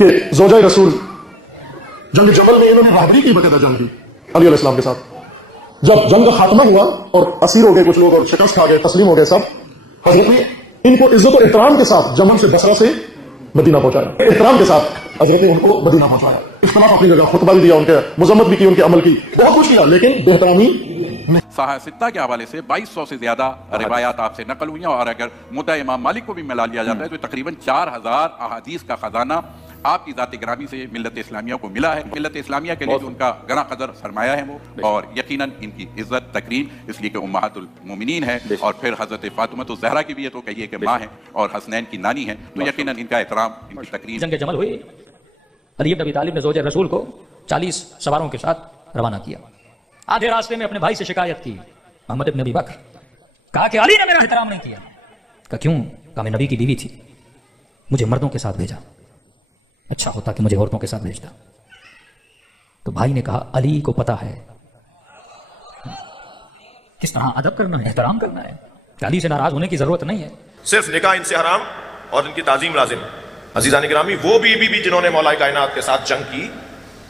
کہ زوجہ رسول جنگ جمل میں انہوں نے راہبری کی، باقاعدہ جنگ کی علی علیہ السلام کے ساتھ. جب جنگ کا خاتمہ ہوا اور اسیر ہو گئے کچھ لوگ اور شکست کھا گئے، تسلیم ہو گئے سب، حضرت نے ان کو عزت و احترام کے ساتھ جمل سے بصرہ سے مدینہ پہنچایا. احترام کے ساتھ حضرت نے ان کو مدینہ پہنچایا. اختلاف اپنی جگہ، خطبہ بھی دیا، ان کے مذمت بھی کی، ان کے عمل کی، بہت کچھ کیا، لیکن بہترامی صحاح ستہ کے حوالے سے 2200 سے زیادہ روایات آپ سے نقل ہوئی ہیں، اور اگر مدعا امام مالک کو بھی ملا لیا جاتا ہے تو تقریباً 4000 احادیث کا خزانہ آپ کی ذات گرامی سے ملت اسلامیہ کو ملا ہے. ملت اسلامیہ کے لیے جو ان کا گراں قدر سرمایہ ہے وہ، اور یقیناً ان کی عزت تکریم اس لیے کہ امہات المومنین ہے، اور پھر حضرت فاطمہ الزہرا کی بھی ہے تو کہیے کہ ماں ہے، اور حسنین کی نانی ہے، تو یقیناً ان کا احترام، ان کی تکریم. جنگ جمل ہوئی، علی بن ابی طالب نے زوجہ رسول کو 40 سواروں کے ساتھ روانہ کیا. آدھے راستے میں اپنے بھائی سے شکایت کی، محمد ابن ابی بکر، کہا کہ علی نے میرا احترام نہیں کیا. کہا کیوں؟ کہا میں نبی کی بیوی تھی، مجھے مردوں کے ساتھ بھیجا، اچھا ہوتا کہ مجھے عورتوں کے ساتھ بھیجتا. تو بھائی نے کہا علی کو پتا ہے کس طرح ادب کرنا ہے، احترام کرنا ہے، علی سے ناراض ہونے کی ضرورت نہیں ہے. صرف نکاح ان سے حرام اور ان کی تعظیم لازم. عزیزان گرامی، وہ بھی جنہوں نے مولا کائنات کے ساتھ جنگ کی،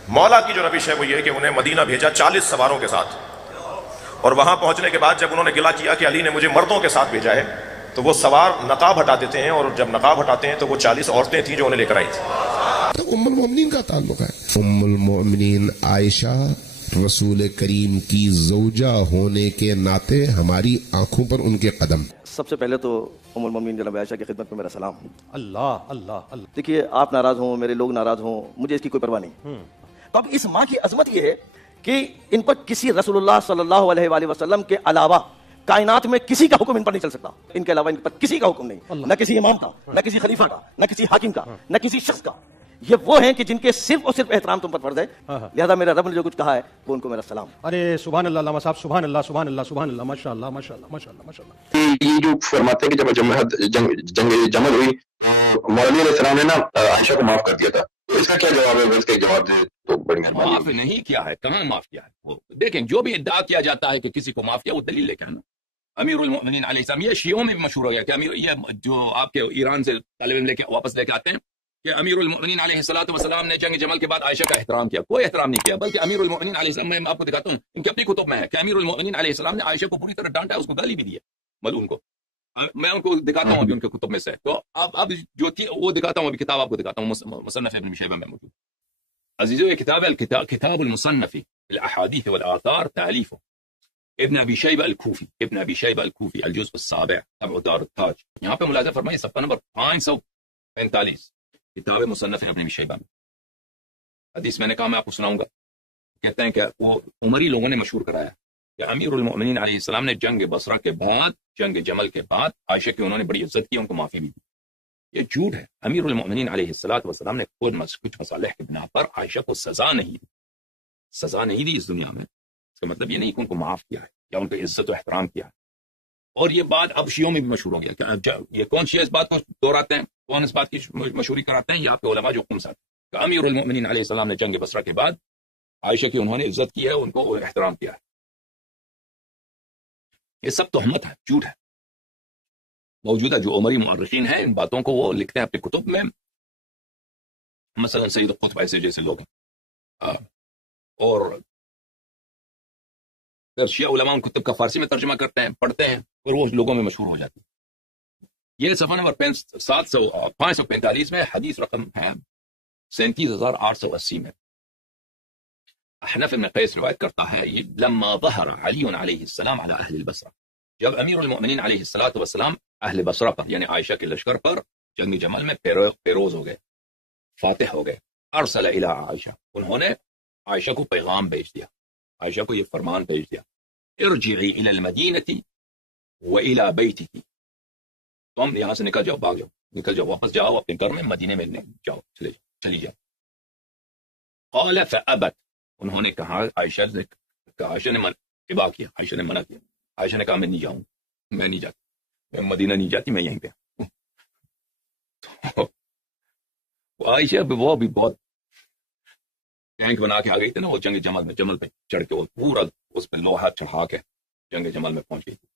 مولا کی جو روش ہے وہ یہ ہے کہ انہیں مدینہ بھیجا 40 سواروں کے ساتھ، اور وہاں پہنچنے کے بعد جب انہوں نے گلہ کیا کہ علی نے مجھے مردوں کے ساتھ بھیجا ہے، تو وہ سوار نقاب ہٹا دیتے ہیں، اور جب نقاب ہٹاتے ہیں تو وہ 40 عورتیں تھیں جو انہیں لے کر آئی تھیں. ام المومنین کا تعلق ہے. ام المومنین عائشہ رسول کریم کی زوجہ ہونے کے ناطے ہماری آنکھوں پر ان کے قدم. سب سے پہلے تو ام المومنین جناب عائشہ کی خدمت میں میرا سلام. اللہ اللہ اللہ. دیکھیے، آپ ناراض ہوں، میرے لوگ ناراض ہوں، مجھے اس کی کوئی پرواہ نہیں. تو اب اس ماں کی عظمت یہ ہے کہ ان پر کسی رسول اللہ صلی اللہ علیہ وآلہ وسلم کے علاوہ کائنات میں کسی کا حکم ان پر نہیں چل سکتا. ان کے علاوہ ان پر کسی کا حکم نہیں، نہ کسی امام کا، نہ کسی خلیفہ کا، نہ کسی حاکم کا، نہ کسی شخص کا. یہ وہ ہیں کہ جن کے صرف اور صرف احترام تم پر فرض ہے. لہذا میرا رب نے جو کچھ کہا ہے وہ ان کو میرا سلام. ارے سبحان اللہ علامہ صاحب، سبحان اللہ سبحان اللہ سبحان اللہ، ماشاء اللہ ماشاء اللہ ماشاء اللہ ماشاء اللہ. یہ جو فرماتے ہیں کہ جب جنگ جمل ہوئی، مولا علیہ السلام نے نا عائشہ کو معاف کر دیا تھا، تو اس کا کیا جواب ہے؟ اس کا جواب دے تو بڑی مہربانی. معاف نہیں کیا ہے، کہاں معاف کیا ہے؟ وہ دیکھیں، جو بھی ادعا کیا جاتا ہے کہ کسی کو معاف کیا، وہ دلیل لے کے آنا. امیر المؤمنین علیہ السلام، یہ شیعوں میں بھی مشہور ہو گیا کہ امیر، یہ جو آپ کے ایران سے طالب علم واپس لے کے آتے ہیں کہ امیر المؤمنین علیہ السلام نے جنگ جمل کے بعد عائشہ کا احترام کیا. کوئی احترام نہیں کیا، بلکہ امیر المؤمنین علیہ السلام، میں آپ کو دکھاتا ہوں، ان کی اپنی کتب میں ہے کہ امیر المؤمنین علیہ السلام نے عائشہ کو پوری طرح ڈانٹا، اس کو گالی بھی دی ہے ملعون کو. میں ان کو دکھاتا ہوں ابھی ان کے کتب میں سے. تو اب جو تھی وہ دکھاتا ہوں، ابھی کتاب آپ کو دکھاتا ہوں، مصنف ابن شیبہ میں موجود. عزیزو، یہ کتاب ہے کتاب المصنف الاحادیث والآثار، تالیف ابن ابی شیبہ الکوفی، الجزء السابع، طبع دار التاج. یہاں پہ ملاحظہ فرمائیں صفحہ نمبر 545، کتاب مصنف ابن ابی شیبہ میں. حدیث میں نے کہا، میں آپ کو سناؤں گا. کہتے ہیں کہ وہ عمری لوگوں نے مشہور کرایا کہ امیر المؤمنین علیہ السلام نے جنگ بصرہ کے بعد، جنگ جمل کے بعد عائشہ کی انہوں نے بڑی عزت کی، ان کو معافی بھی دی. یہ جھوٹ ہے. امیر المؤمنین علیہ السلام نے خود کچھ مصالح کی بنا پر عائشہ کو سزا نہیں دی اس دنیا میں. اس کا مطلب یہ نہیں کہ ان کو معاف کیا ہے یا ان کو عزت و احترام کیا ہے. اور یہ بات اب شیعوں میں بھی مشہور ہو گیا کہ یہ کون شیعہ اس بات کو دہراتے ہیں، کون اس بات کی مشہوری کراتے ہیں؟ یہ آپ کے علماء جو خمسات کہ امیر المؤمنین علیہ السلام نے جنگ بصرہ کے بعد عائشہ کی انہوں نے عزت کی ہے، ان کو احترام کیا ہے. یہ سب تہمت ہے، جھوٹ ہے. موجودہ جو عمری مؤرخین ہیں ان باتوں کو وہ لکھتے ہیں اپنی کتب میں، مثلا سید قطب ایسے جیسے لوگ ہیں. اور پھر شیعہ علماء ان کتب کا فارسی میں ترجمہ کرتے ہیں، پڑھتے ہیں، اور وہ لوگوں میں مشہور ہو جاتی ہے. یہ صفحہ نمبر 545 میں حدیث رقم ہے 37880 میں. احنف بن قیس روایت کرتا ہے، لما ظہر علی علیہ السلام علی اہل البصرہ، جب امیر المؤمنین علیہ السلام اہل بصرہ پر یعنی عائشہ کے لشکر پر جنگ جمل میں پیروز ہو گئے، فاتح ہو گئے، ارسل الی عائشہ، انہوں نے عائشہ کو پیغام بھیج دیا، عائشہ کو یہ فرمان بھیج دیا، ارجعی الی المدینہ والی بیتک، تم یہاں سے نکل جاؤ، بھاگ جاؤ، نکل جاؤ، واپس جاؤ اپنے گھر میں، مدینے میں جاؤ، چلی جاؤ. قال فابت، انہوں نے کہا، عائشہ نے ابا کیا، عائشہ نے منع کیا. عائشہ نے کہا میں نہیں جاؤں، میں نہیں جاتی، میں مدینہ نہیں جاتی، میں یہیں پہ ہوں. عائشہ وہ بھی بہت ٹینک بنا کے آ گئی تھی نا، وہ جنگ جمل پہ چڑھ کے وہ پورا اس پہ لوہا چڑھا کے جنگ جمل میں پہنچ گئی تھی.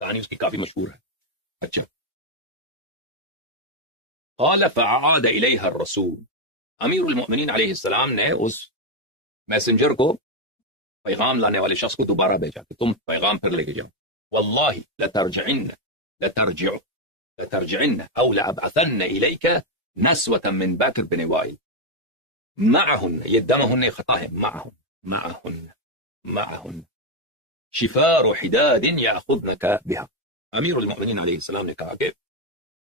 کہانی اس کی کافی مشہور ہے. اچھا، قال فعاد الیہ الرسول، امیر المؤمنین علیہ السلام نے اس میسنجر کو، پیغام لانے والے شخص کو دوبارہ بھیجا کہ تم پیغام پھر لے کے جاؤ، واللہ لترجعن او لابعثن الیک نسوة من بکر بن وائل معهن، یہ دمہن خطا ہے، معهن شفار حداد یاخذنک بها۔ امیر المؤمنین علیہ السلام نے کہا کہ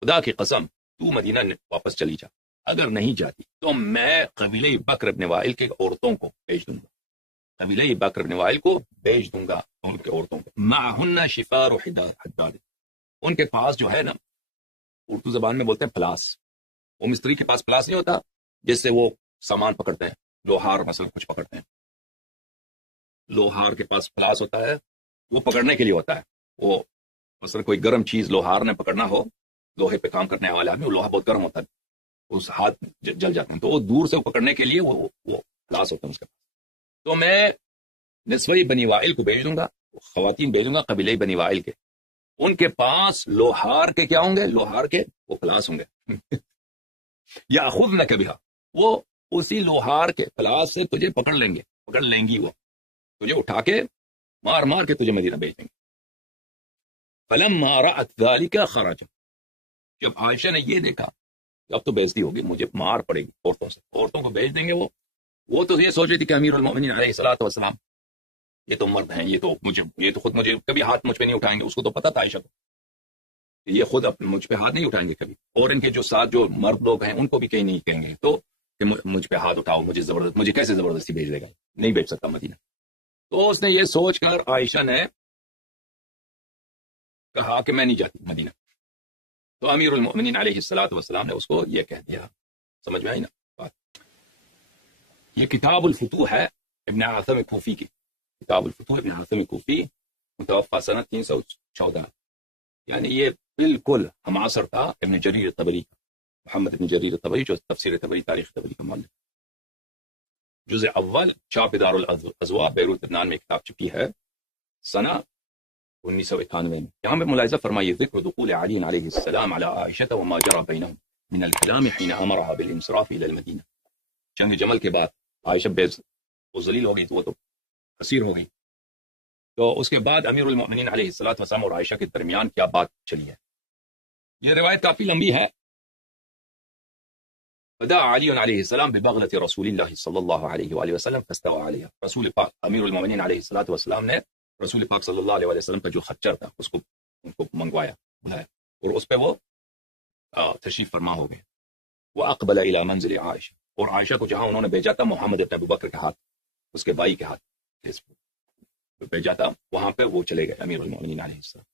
خدا کی قسم تو مدینہ واپس چلی جا، اگر نہیں جاتی تو میں قبیلہ بکر بن وائل کے عورتوں کو بھیج دوں گا، قبیلہ بکر بن وائل کو بھیج دوں گا، ان کے عورتوں کو، معهن شفار حداد، ان کے پاس جو ہے نا، اردو زبان میں بولتے ہیں پلاس، وہ مستری کے پاس پلاس نہیں ہوتا جس سے وہ سامان پکڑتے ہیں، لوہار مثلا کچھ پکڑتے ہیں، لوہار کے پاس پلاس ہوتا ہے، وہ پکڑنے کے لیے ہوتا ہے، وہ مثلا کوئی گرم چیز لوہار نے پکڑنا ہو، لوہے پہ کام کرنے والے آدمی، وہ لوہا بہت گرم ہوتا ہے، اس ہاتھ جل جاتے ہیں، تو وہ دور سے پکڑنے کے لیے وہ پلاس ہوتا ہے اس کے پاس۔ تو میں نسوی بنی وائل کو بھیج دوں گا، خواتین بھیجوں گا قبیلہ بنی وائل کے، ان کے پاس لوہار کے کیا ہوں گے، لوہار کے وہ پلاس ہوں گے یاخذنک بہا، وہ اسی لوہار کے پلاس سے تجھے پکڑ لیں گی، وہ تجھے اٹھا کے مار مار کے تجھے مدینہ بھیج دیں گے۔ فلما رأت ذلك خرج، جب عائشہ نے یہ دیکھا کہ اب تو بےزتی ہوگی، مجھے مار پڑے گی عورتوں کو بھیج دیں گے، وہ تو یہ سوچ رہی تھی کہ امیر المؤمنین علیہ الصلوۃ والسلام یہ تو مرد ہیں، یہ تو خود مجھے کبھی ہاتھ مجھ پہ نہیں اٹھائیں گے، اس کو تو پتا تھا عائشہ کو یہ خود مجھ پہ ہاتھ نہیں اٹھائیں گے کبھی، اور ان کے جو ساتھ جو مرد لوگ ہیں ان کو بھی کہیں نہیں کہیں گے تو کہ مجھ پہ ہاتھ اٹھاؤ، مجھے کیسے زبردستی بھیج دے گا، نہیں بھیج سکتا مدینہ۔ تو اس نے یہ سوچ کر عائشہ نے کہا کہ میں نہیں جاتی مدینہ، تو امیر المؤمنین علیہ الصلوۃ والسلام نے اس کو یہ کہہ دیا۔ سمجھ میں آئی نا بات؟ یہ کتاب الفتوح ہے ابن عاصم کوفی کی، کتاب الفتوح ابن عاصم کوفی، متوفى سنہ 314، یعنی یہ بالکل ہمعصر تھا ابن جریر الطبری، محمد ابن جریر الطبری جو تفسیر طبری تاریخ طبری کا مؤلف، جزء اول چاپ دار الاضواء بیروت لبنان میں کتاب چکی ہے سنہ 1991 میں۔ یہاں پہ ملاحظہ فرمائیے، ذکر دخول علی علیہ السلام علی عائشہ وما جرى بینہم من الکلام حین امرها بالانصراف الى المدینہ۔ جنگ جمل کے بعد عائشہ وہ ذلیل ہو گئی، تو وہ تو اسیر ہو گئی، تو اس کے بعد امیر المؤمنین علیہ الصلوۃ والسلام اور عائشہ کے درمیان کیا بات چلی ہے، یہ روایت کافی لمبی ہے۔ بدأ علی علیہ السلام ببغلۃ رسول اللہ صلی اللہ علیہ وآلہ وسلم فاستوى علیہا، رسول پاک امیر المؤمنین علیہ الصلوۃ والسلام نے رسول پاک صلی اللہ علیہ وآلہ وسلم کا جو خچر تھا اس کو ان کو منگوایا، بلایا، اور اس پہ وہ تشریف فرما ہو گئے۔ واقبل الی منزل عائشہ، اور عائشہ کو جہاں انہوں نے بھیجا تھا محمد بن ابو بکر کے ہاتھ، اس کے بھائی کے ہاتھ بھیجا تھا، وہاں پہ وہ چلے گئے امیر المؤمنین علیہ السلام۔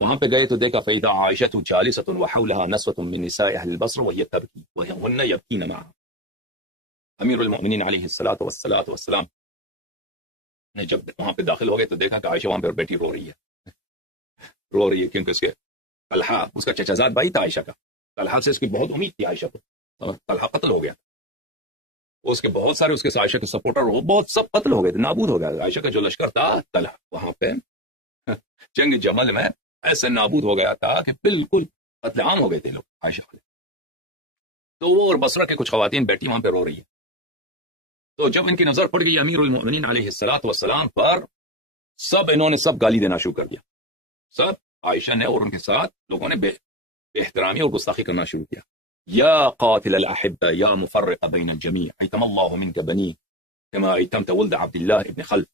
وہاں پہ گئے تو دیکھا فإذا عائشة جالسة وحولها نسوة من نساء أهل البصرة وهي تبكي وهن يبكين معها۔ امیر المؤمنین علیہ الصلوۃ والسلام نے جب وہاں پہ داخل ہو گئے تو دیکھا کہ عائشہ وہاں پہ بیٹھی رو رہی ہے کیونکہ اس کے طلحہ اس کا چچا زاد بھائی تھا عائشہ کا، طلحہ سے اس کی بہت امید تھی عائشہ کو، طلحہ قتل ہو گیا، اس کے بہت سارے اس کے عائشہ کے سپورٹر وہ بہت سب قتل ہو گئے تھے، نابود ہو گیا، عائشہ کا جو لشکر تھا طلحہ وہاں پہ جنگ جمل میں ایسے نابود ہو گیا تھا کہ بالکل قتل عام ہو گئے تھے لوگ عائشہ والے۔ تو وہ اور بصرہ کے کچھ خواتین بیٹھی وہاں پہ رو رہی ہیں، تو جب ان کی نظر پڑ گئی امیر المؤمنین علیہ الصلوۃ والسلام پر، انہوں نے سب گالی دینا شروع کر دیا، سب عائشہ نے اور ان کے ساتھ لوگوں نے بے احترامی اور گستاخی کرنا شروع کیا۔ یا قاتل الاحبہ یا مفرق بین الجمیع ایتم اللہ منک بنی کما ایتمت ولد عبد اللہ ابن خلف،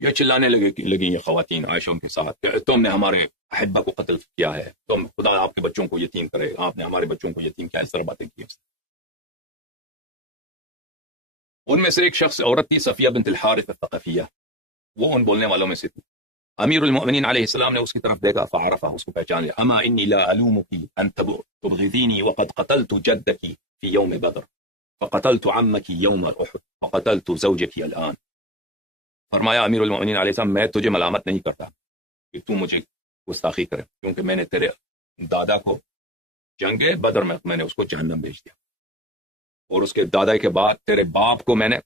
یہ چلانے لگی یہ خواتین عائشہ کے ساتھ کہ تم نے ہمارے احبہ کو قتل کیا ہے، تم خدا آپ کے بچوں کو یتیم کرے، آپ نے ہمارے بچوں کو یتیم کیا، اس طرح باتیں کی۔ ان میں سے ایک شخص عورت تھی صفیہ بنت الحارث الثقفیہ، وہ ان بولنے والوں میں سے تھی۔ امیر المؤمنین علیہ السلام نے اس کی طرف دیکھا فعرفہ، اس کو پہچان لیا۔ اما انی لا الومکی ان تبغضینی وقد قتلت جدکی فی یوم بدر فقتلت عمکی یوم احد فقتلت زوجکی الان۔ فرمایا امیر المؤمنین علیہ السلام میں تجھے ملامت نہیں کرتا کہ تو مجھے گستاخی کرے، کیونکہ میں نے تیرے دادا کو جنگ بدر میں نے اس کو جہنم بھیج دیا، اور اس کے دادا کے بعد تیرے باپ کو میں نے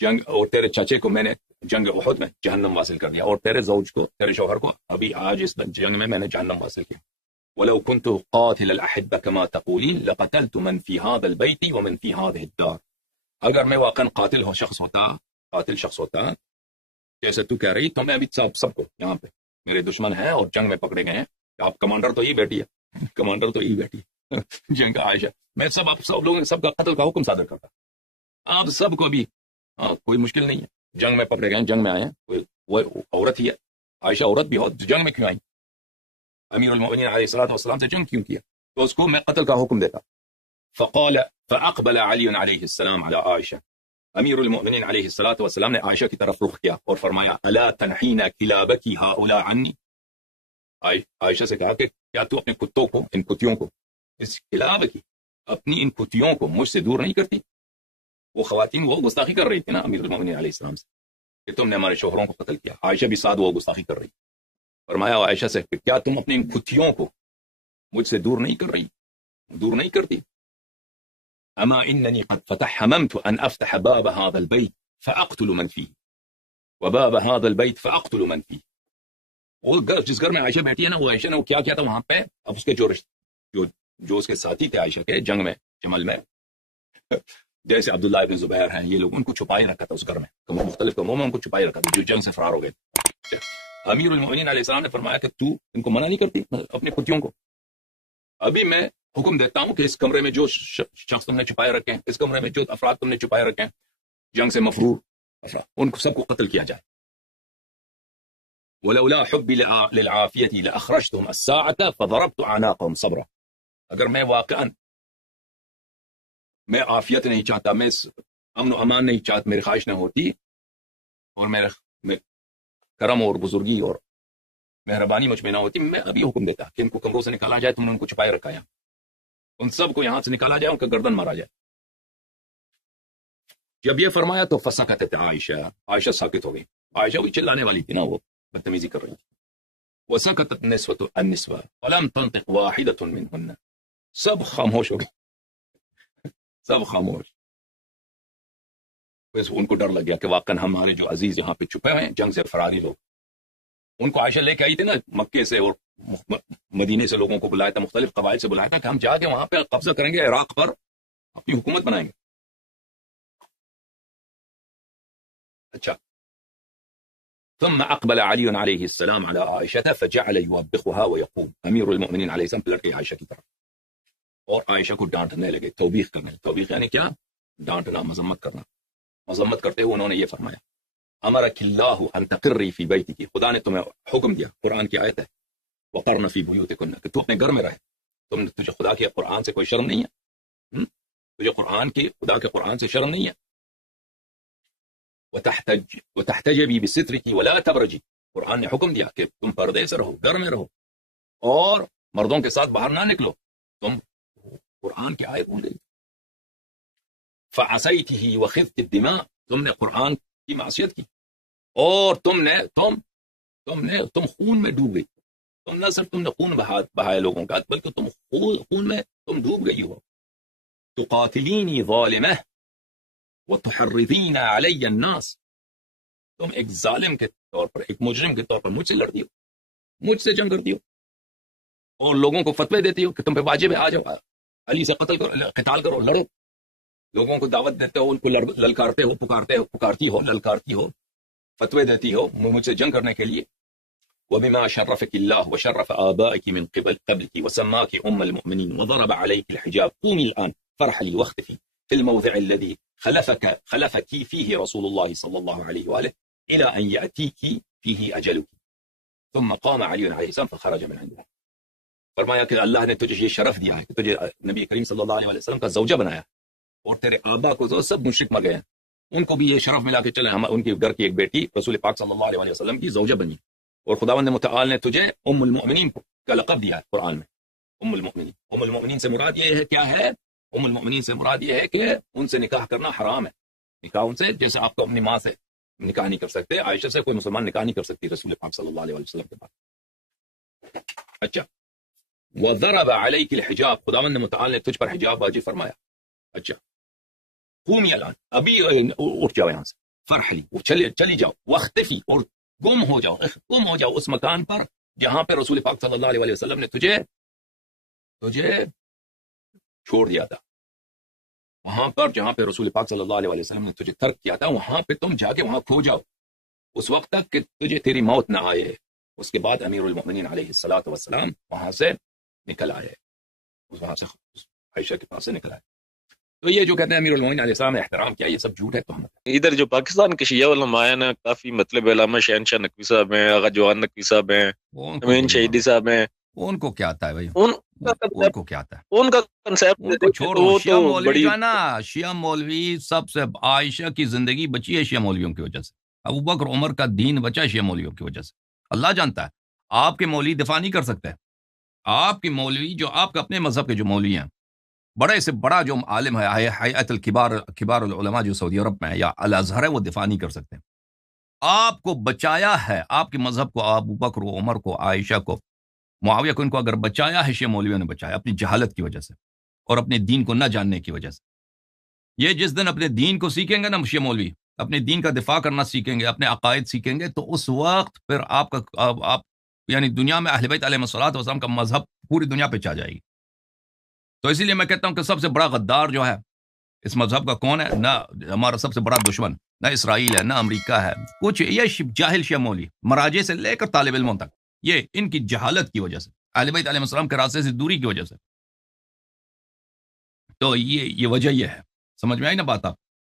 جنگ، اور تیرے چچے کو میں نے جنگ احد میں جہنم حاصل کر دیا، اور تیرے زوج کو، تیرے شوہر کو ابھی آج اس جنگ میں نے جہنم حاصل کیا۔ ولو كنت قاتل الأحبة كما تقولين لقتلت من في هذا البيت ومن في هذه الدار. اگر میں واقعا قاتل شخص ہوتا جیسے تو کہہ رہی تو میں بھی سب کو یہاں پہ میرے دشمن ہیں اور جنگ میں پکڑے گئے ہیں. آپ کمانڈر تو یہی بیٹھی ہے جنگ کا عائشہ. میں آپ سب لوگوں سب کا قتل کا حکم صادر کرتا. آپ سب کو بھی کوئی مشکل نہیں ہے. جنگ میں پکڑے گئے، جنگ میں آئے ہیں، وہ عورت ہی ہے. عائشہ عورت بھی ہو، جنگ میں کیوں آئی؟ امیر المؤمنین علیہ الصلوۃ والسلام سے جنگ کیوں کیا؟ تو اس کو میں قتل کا حکم دیتا. فاقبل علی علیہ السلام علی عائشہ. امیر المؤمنین علیہ الصلوۃ والسلام نے عائشہ کی طرف رخ کیا اور فرمایا الا تنحین کلابک هؤلاء عنی. عائشہ سے کہا کہ کیا تو اپنے کتوں کو، ان کتیوں کو، اس کلاب کی، اپنی ان کتیوں کو مجھ سے دور نہیں کرتی؟ وہ خواتین وہ گستاخی کر رہی تھی نا امیر المؤمنین علیہ السلام سے کہ تم نے ہمارے شوہروں کو قتل کیا. عائشہ بھی ساتھ وہ گستاخی کر رہی. فرمایا عائشہ سے کہ کیا تم اپنی ان کتیوں کو مجھ سے دور نہیں کرتی؟ اما اننی قد حممت ان افتح باب هذا البيت فاقتل من فيه وباب هذا البيت فاقتل من فيه. وہ جس گھر میں عائشہ بیٹھی ہے نا، وہ عائشہ نے وہ کیا کیا تھا وہاں پہ. اب اس کے جو اس کے ساتھی تھے عائشہ کے جنگ میں، جمل میں، جیسے عبداللہ ابن زبیر ہیں، یہ لوگ ان کو چھپائے رکھا تھا اس گھر میں. مختلف قوموں میں ان کو چھپائے رکھا تھا جو جنگ سے فرار ہو گئے. امیر المؤمنین علیہ السلام نے فرمایا کہ تو ان کو منع نہیں کرتی اپنے کتیوں کو؟ ابھی میں حکم دیتا ہوں کہ اس کمرے میں جو شخص تم نے چھپائے رکھے ہیں، اس کمرے میں جو افراد تم نے چھپائے رکھے ہیں جنگ سے مفرور افراد، ان کو سب کو قتل کیا جائے. ولولا حبی للعافیت لاخرجتهم الساعة فضربت اعناقهم صبرا. اگر میں واقعا میں عافیت نہیں چاہتا، میں امن و امان نہیں چاہتا، میری خواہش نہ ہوتی اور میرے کرم اور بزرگی اور مہربانی مجھ میں نہ ہوتی، میں ابھی حکم دیتا کہ ان کو کمروں سے نکالا جائے. تم نے ان کو چھپائے رکھا ہے، ان سب کو یہاں سے نکالا جائے، ان کا گردن مارا جائے. جب یہ فرمایا تو فسکتت عائشہ ساکت ہو گئی. عائشہ وہی چلانے والی تھی نا، وہ بدتمیزی کر رہی تھی. وسکتت النسوة ولم تنطق واحدة منهن. سب خاموش ہو گئے، سب خاموش. بس ان کو ڈر لگ گیا کہ واقعا ہمارے جو عزیز یہاں پہ چھپے ہوئے ہیں جنگ سے فراری لوگ. ان کو عائشہ لے کے آئی تھی نا مکے سے اور مدینے سے، لوگوں کو بلایا تھا، مختلف قبائل سے بلایا تھا کہ ہم جا کے وہاں پہ قبضہ کریں گے، عراق پر اپنی حکومت بنائیں گے. اچھا. ثم اقبل علی علیہ السلام علی عائشہ فجعل یوبخها ویقول. امیر المؤمنین علیہ السلام پلٹ کے عائشہ کی طرف اور عائشہ کو ڈانٹنے لگے، توبیخ کرنے. توبیخ یعنی کیا؟ ڈانٹنا، مذمت کرنا. مذمت کرتے ہوئے انہوں نے یہ فرمایا امرک اللہ ان تقری فی بیتک. خدا نے تمہیں حکم دیا، قرآن کی آیت ہے، وقرن فی بیوتکن، کہ تو اپنے گھر میں رہے. تجھے خدا کے قرآن سے کوئی شرم نہیں ہے؟ تجھے خدا کے قرآن سے شرم نہیں ہے؟ وتحتجبی بسترک ولا تبرجی. قرآن نے حکم دیا کہ تم پردے سے رہو، گھر میں رہو اور مردوں کے ساتھ باہر نہ نکلو. تم قرآن کی آیت بھول گئی. فعصیتہ وخذت الدماء. تم نے قرآن کی معصیت کی اور تم خون میں ڈوب گئی. تم نہ صرف تم نے خون بہایا لوگوں کا، بلکہ تم خون میں تم ڈوب گئی ہو. تقاتلینی ظالمہ وتحرضین علی الناس. تم ایک ظالم کے طور پر، ایک مجرم کے طور پر مجھ سے لڑتی ہو، مجھ سے جنگ کرتی ہو اور لوگوں کو فتوے دیتی ہو کہ تم پہ واجب ہے، آ جاؤ علی سے قتال کرو، لڑو. لوگوں کو دعوت دیتے ہو، ان کو للکارتے ہو، پکارتی ہو، للکارتی ہو، فتوے دیتی ہو مجھ سے جنگ کرنے کے لیے. وبما شرفك الله وشرف آبائك من قبلك وسماك أم المؤمنين وضرب عليك الحجاب. قومي الآن فارحلي واختفي في الموضع الذي خلفك فيه رسول الله صلى الله عليه وآله إلى أن يأتيك فيه أجلك. ثم قام علي عليه السلام فخرج من عنده. فرمایا کہ اللہ نے تجھے یہ شرف دیا ہے کہ تجھے نبی کریم صلی اللہ علیہ وسلم کا زوجہ بنایا، اور تیرے آبا کو جو سب مشرک مر گئے ہیں ان کو بھی یہ شرف ملا کہ چلے ہم ان کے گھر کی ایک بیٹی رسول پاک صلی اللہ علیہ وسلم کی زوجہ بنی. اور خداوند متعال نے تجھے ام المؤمنین کا لقب دیا ہے قرآن میں. ام المؤمنین سے مراد یہ ہے، کیا ہے؟ ام المؤمنین سے مراد یہ ہے کہ ان سے نکاح کرنا حرام ہے. نکاح ان سے، جیسے آپ کو اپنی ماں سے نکاح نہیں کر سکتے، عائشہ سے کوئی مسلمان نکاح نہیں کر سکتی رسول پاک صلی اللہ علیہ وسلم کے بعد. اچھا. وضرب علیک الحجاب. خداوند متعال نے تجھ پر حجاب واجب فرمایا. اچھا. قومی الان، ابھی اٹھ جاؤ یہاں سے. فرحلی، چلی جاؤ. واختفی، اور گم ہو جاؤ اس مکان پر جہاں پہ رسول پاک صلی اللہ علیہ وسلم نے تجھے تجھے چھوڑ دیا تھا، وہاں پر جہاں پہ رسول پاک صلی اللہ علیہ وسلم نے تجھے ترک کیا تھا، وہاں پہ تم جا کے وہاں کھو جاؤ اس وقت تک کہ تجھے تیری موت نہ آئے۔ اس کے بعد امیر المؤمنین علیہ الصلوۃ والسلام وہاں سے نکل آئے، وہاں سے عائشہ کے پاس سے نکل آئے۔ تو یہ جو کہتے ہیں امیر المؤمنین علیہ السلام نے احترام کیا، یہ سب جھوٹ ہے، تہمت ہے۔ ادھر جو پاکستان کے شیعہ علماء ہیں نا، کافی مطلب علامہ شہنشاہ نقوی صاحب ہیں، آغا جوان نقوی صاحب ہیں، امین شہیدی صاحب ہیں، ان کو کیا آتا ہے بھائی؟ ان کو کیا آتا ہے؟ ان کا کنسیپٹ ان کو چھوڑو، شیعہ مولوی کا نا، شیعہ مولوی سب سے، عائشہ کی زندگی بچی ہے شیعہ مولویوں کی وجہ سے، ابو بکر عمر کا دین بچا ہے شیعہ مولویوں کی وجہ سے۔ اللہ جانتا ہے آپ کے مولوی دفاع نہیں کر سکتے، آپ کے مولوی جو آپ کے اپنے مذہب کے جو مولوی ہیں، بڑے سے بڑا جو عالم ہے حیات کبار العلماء جو سعودی عرب میں ہے یا الازہر ہے، وہ دفاع نہیں کر سکتے۔ آپ کو بچایا ہے، آپ کے مذہب کو، ابو بکر و عمر کو، عائشہ کو، معاویہ کو، ان کو اگر بچایا ہے شیعہ مولویوں نے بچایا اپنی جہالت کی وجہ سے اور اپنے دین کو نہ جاننے کی وجہ سے۔ یہ جس دن اپنے دین کو سیکھیں گے نا شیعہ مولوی، اپنے دین کا دفاع کرنا سیکھیں گے، اپنے عقائد سیکھیں گے، تو اس وقت پھر آپ یعنی دنیا میں اہل بیت علیہ الصلوۃ والسلام کا مذہب پوری دنیا پہ چھا جائے گی۔ تو اسی لیے میں کہتا ہوں کہ سب سے بڑا غدار جو ہے اس مذہب کا کون ہے؟ نہ ہمارا سب سے بڑا دشمن نہ اسرائیل ہے، نہ امریکہ ہے، کچھ یہ جاہل شیعہ مولوی، مراجع سے لے کر طالب علموں تک، یہ ان کی جہالت کی وجہ سے، اہل بیت علیہ السلام کے راستے سے دوری کی وجہ سے۔ تو یہ وجہ یہ ہے، سمجھ میں آئی نا بات آپ؟